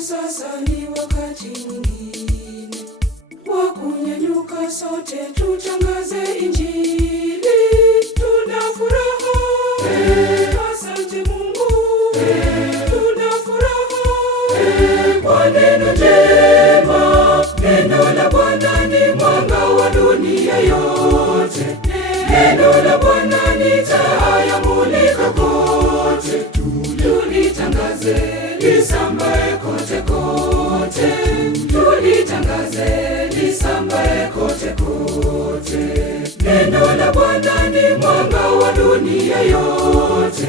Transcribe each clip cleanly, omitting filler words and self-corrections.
Sasa ni wakati mwingine wa kunyanyuka, sote tutangaze Injili. Tuna furaha, asante Mungu, tuna furaha kwa neno jema. Neno la Bwana ni mwanga wa dunia yote. Neno la Bwana ni taa yamulika kote. Tulitangaze lisambae kote kote, tulitangaze lisambae kote kote. Neno la Bwana ni mwanga wa dunia yote.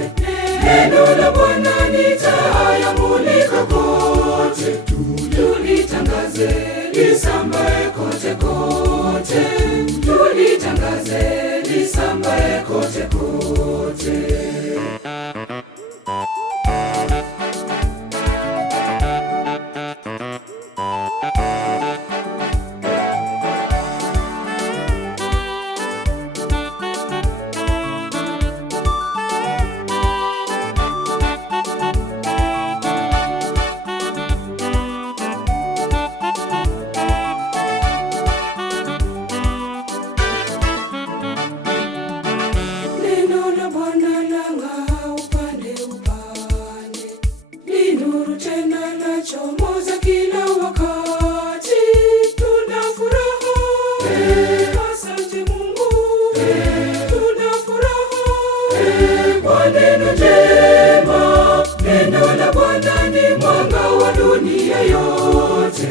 Neno la Bwana ni taa yamulika kote. Tulitangaze lisambae kote kote, tulitangaze lisambae kote kote. Neno la Bwana lang'aa upande upande, ni nuru tena lachomoza kila wakati. Tuna furaha, asante Mungu, tuna furaha kwa neno jema. Neno la Bwana ni mwanga wa dunia yote.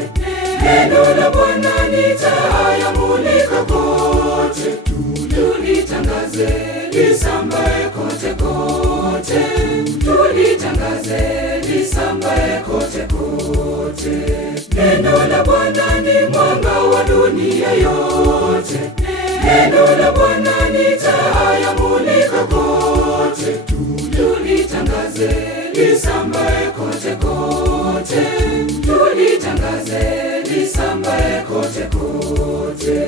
Neno la Bwana ni taa yamulika kote. Tulitangaze lisambae kote kote, tulitangaze lisambae kote kote. Neno la Bwana ni mwanga wa dunia yote. Neno la Bwana ni taa yamulika kote. Tulitangaze lisambae kote kote, tulitangaze lisambae kote kote.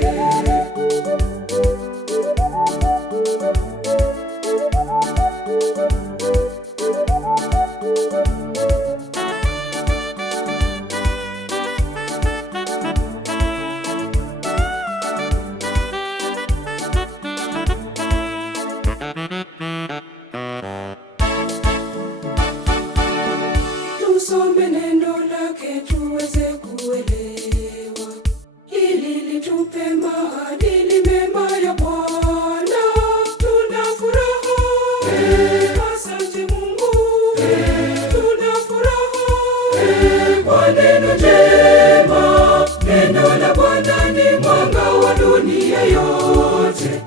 Tusome neno lake tuweze kuelewa, ili litupe maadili mema ya Bwana. Tuna furaha, asante Mungu, tuna furaha kwa neno jema. Neno la Bwana ni mwanga wa dunia yote.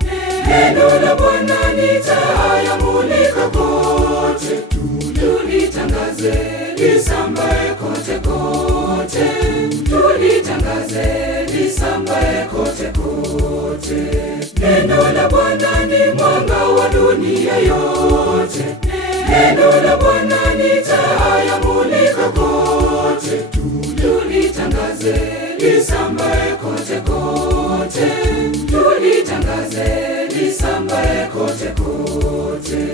Neno la Bwana ni taa yamulika kote. Tulitangaze lisambae kote kote, tulitangaze lisambae kote kote. Neno la Bwana ni mwanga wa dunia yote. Neno la Bwana ni taa yamulika kote. Tulitangaze lisambae kote kote, tulitangaze lisambae kote kote.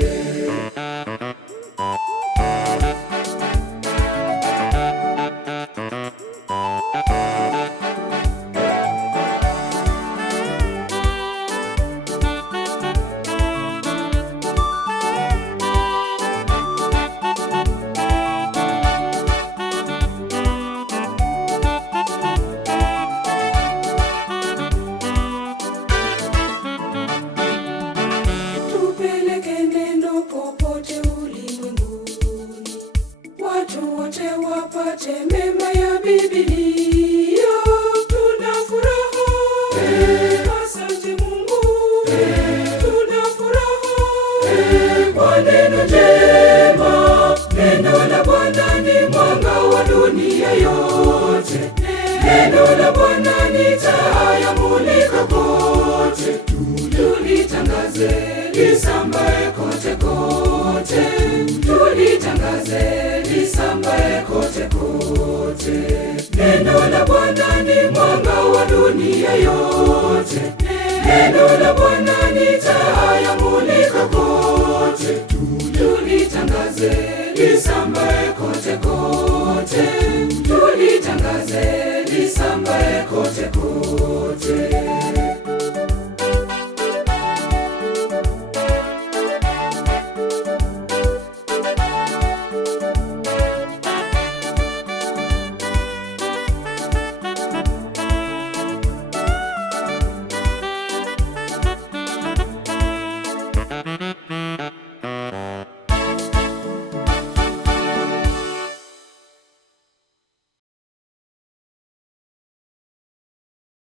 Tupeleke neno popote ulimwenguni, watu wote wapate mema ya Biblia. Tuna furaha, asante Mungu, tuna furaha kwa neno jema. Neno la Bwana ni mwanga wa dunia yote. tulitangaze lisambae kote kote. Neno la Bwana ni mwanga wa dunia yote. Neno la Bwana ni taa yamulika kote. Tulitangaze lisambae kote kote. Tulitangaze lisambae kote kote.